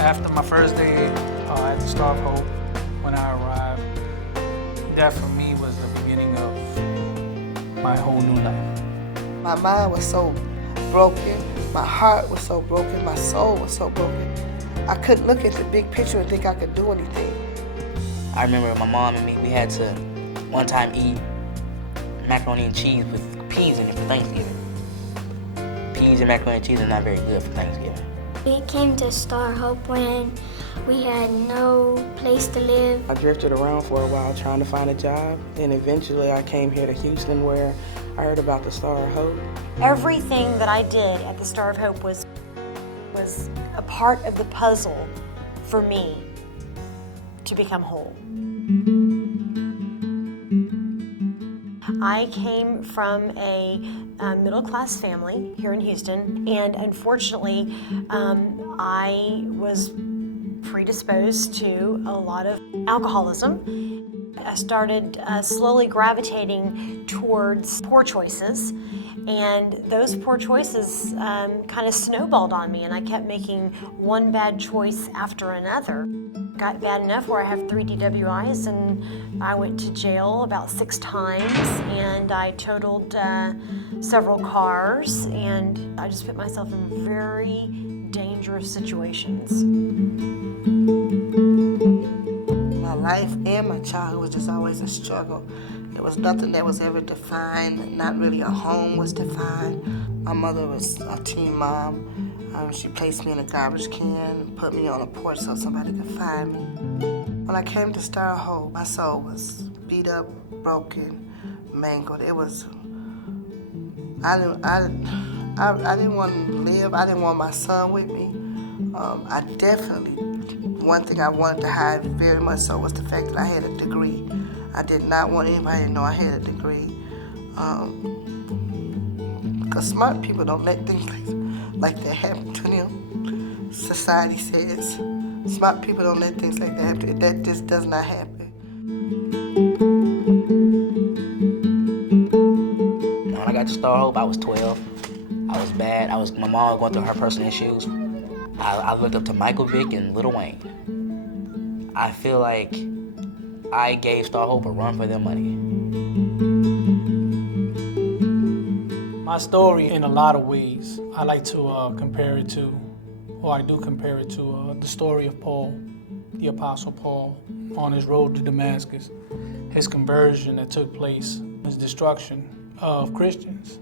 After my first day at the Star of Hope, when I arrived, that for me was the beginning of my whole new life. My mind was so broken, my heart was so broken, my soul was so broken. I couldn't look at the big picture and think I could do anything. I remember my mom and me, we had to one time eat macaroni and cheese with peas in it for Thanksgiving. Peas and macaroni and cheese are not very good for Thanksgiving. We came to Star Hope when we had no place to live. I drifted around for a while trying to find a job, and eventually I came here to Houston where I heard about the Star of Hope. Everything that I did at the Star of Hope was a part of the puzzle for me to become whole. I came from a middle-class family here in Houston, and unfortunately, I was predisposed to a lot of alcoholism. I started slowly gravitating towards poor choices, and those poor choices kind of snowballed on me, and I kept making one bad choice after another. Got bad enough where I have 3 DWIs, and I went to jail about 6 times, and I totaled several cars, and I just put myself in very dangerous situations. My life and my childhood was just always a struggle. There was nothing that was ever defined, not really a home was defined. My mother was a teen mom. She placed me in a garbage can, put me on a porch so somebody could find me. When I came to Star Hope, my soul was beat up, broken, mangled. It was, I didn't want to live. I didn't want my son with me. I definitely, one thing I wanted to hide very much so was the fact that I had a degree. I did not want anybody to know I had a degree. Because smart people don't let things like that happen to them. Society says smart people don't let things like that happen. That just does not happen. When I got to Star Hope, I was 12. I was bad. My mom was going through her personal issues. I looked up to Michael Vick and Lil Wayne. I feel like I gave Star Hope a run for their money. My story, in a lot of ways, I like to compare it to the story of Paul, the Apostle Paul, on his road to Damascus, his conversion that took place, his destruction of Christians,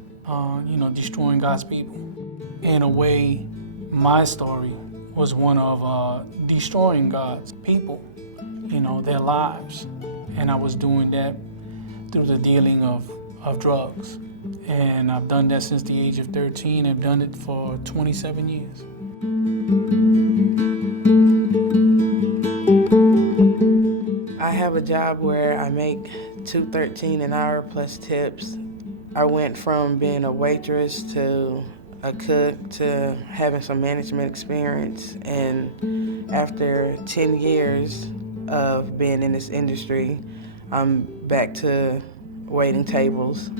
destroying God's people. In a way, my story was one of destroying God's people, their lives. And I was doing that through the dealing of drugs. And I've done that since the age of 13. I've done it for 27 years. I have a job where I make $2.13 an hour plus tips. I went from being a waitress to a cook to having some management experience, and after 10 years of being in this industry, I'm back to waiting tables.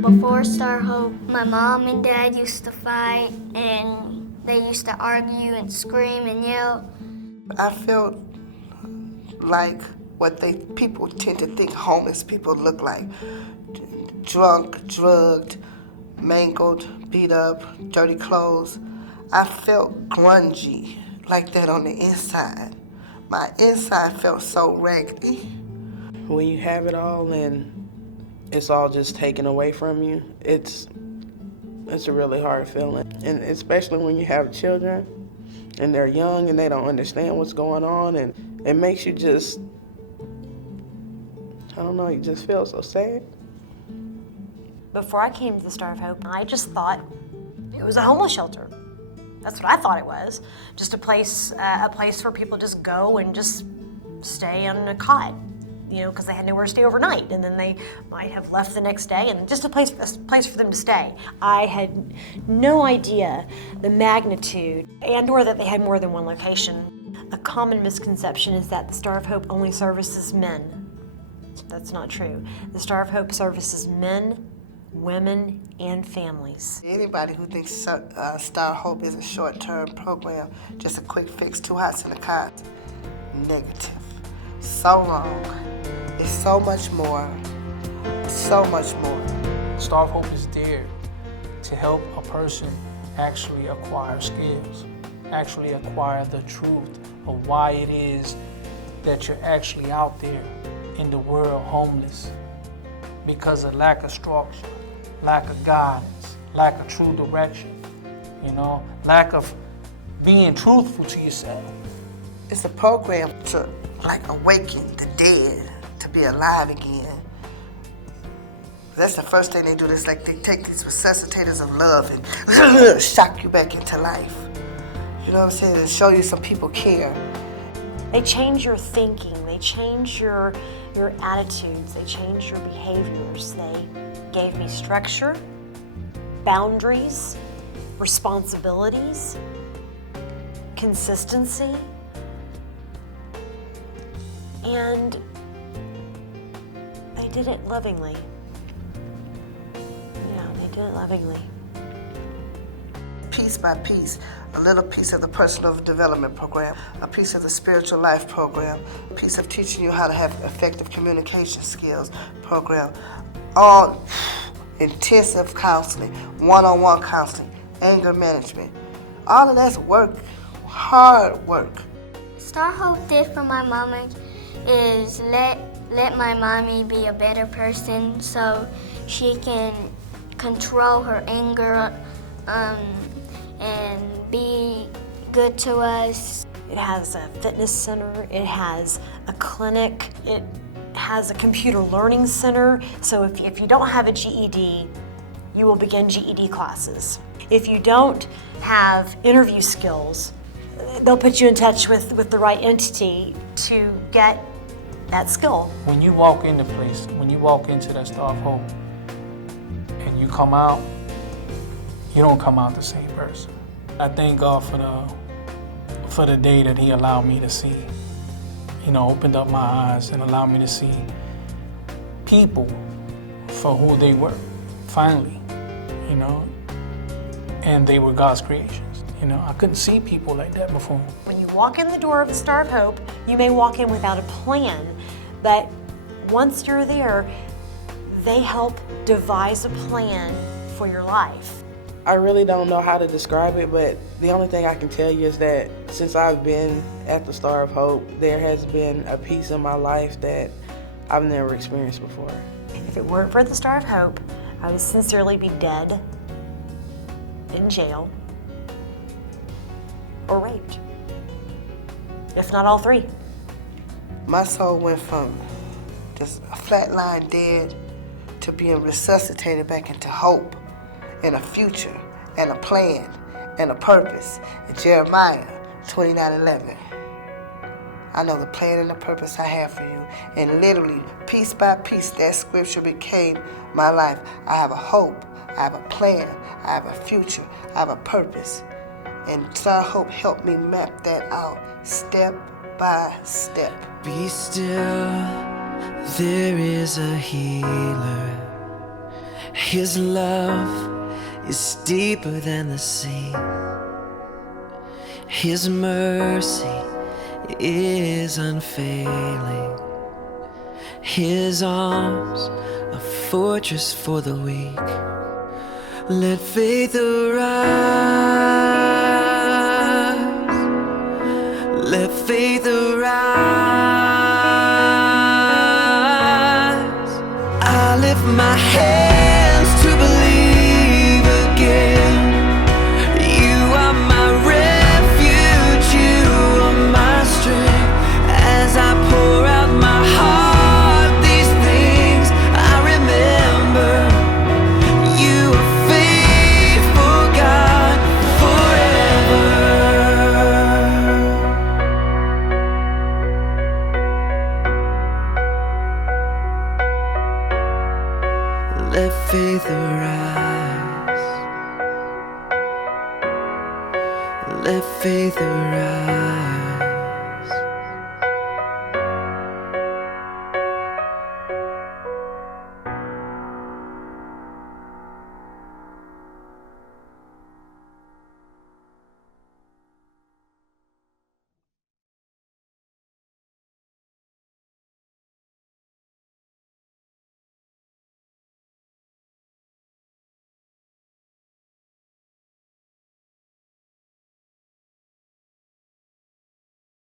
Before Star Hope, my mom and dad used to fight, and they used to argue and scream and yell. I felt like what people tend to think homeless people look like. Drunk, drugged, mangled, beat up, dirty clothes. I felt grungy like that on the inside. My inside felt so raggedy. When you have it all and it's all just taken away from you, it's a really hard feeling. And especially when you have children and they're young and they don't understand what's going on, and it makes you just, I don't know, you just feel so sad. Before I came to the Star of Hope, I just thought it was a homeless shelter. That's what I thought it was. Just a place where people just go and just stay on a cot, because they had nowhere to stay overnight, and then they might have left the next day, and just a place for them to stay. I had no idea the magnitude and/or that they had more than one location. A common misconception is that the Star of Hope only services men. That's not true. The Star of Hope services men, women, and families. Anybody who thinks Star of Hope is a short-term program, just a quick fix, 2 hots in a cot, negative. So wrong. It's so much more. So much more. Star of Hope is there to help a person actually acquire skills, actually acquire the truth of why it is that you're actually out there in the world homeless because of lack of structure, lack of guidance, lack of true direction, lack of being truthful to yourself. It's a program to awaken the dead to be alive again. That's the first thing they do. It's like they take these resuscitators of love and shock you back into life. You know what I'm saying? And show you some people care. They change your thinking. They change your attitudes. They change your behaviors. They gave me structure, boundaries, responsibilities, consistency, and they did it lovingly. They did it lovingly. Piece by piece, a little piece of the personal development program, a piece of the spiritual life program, a piece of teaching you how to have effective communication skills program, all intensive counseling, one-on-one counseling, anger management. All of that's work, hard work. Star Hope did for my mama is let my mommy be a better person so she can control her anger and be good to us. It has a fitness center, it has a clinic, it has a computer learning center. So if you don't have a GED, you will begin GED classes. If you don't have interview skills, they'll put you in touch with the right entity to get that skill. When you walk into place, when you walk into that Star of Hope and you come out, you don't come out the same person. I thank God for the day that He allowed me to see, opened up my eyes and allowed me to see people for who they were, finally, and they were God's creations. I couldn't see people like that before. When you walk in the door of the Star of Hope, you may walk in without a plan, but once you're there, they help devise a plan for your life. I really don't know how to describe it, but the only thing I can tell you is that since I've been at the Star of Hope, there has been a piece of my life that I've never experienced before. If it weren't for the Star of Hope, I would sincerely be dead, in jail, or raped. If not all three. My soul went from just a flatline dead to being resuscitated back into hope and a future and a plan and a purpose. In Jeremiah 29:11. I know the plan and the purpose I have for you. And literally, piece by piece, that scripture became my life. I have a hope, I have a plan, I have a future, I have a purpose. And Star Hope helped me map that out step by step. Be still, there is a healer. His love is deeper than the sea. His mercy is unfailing. His arms a fortress for the weak. Let faith arise. Let faith arise. I lift my hands to believe again. You are my refuge, you are my strength. As I pour out my heart, these things I remember. faith arise.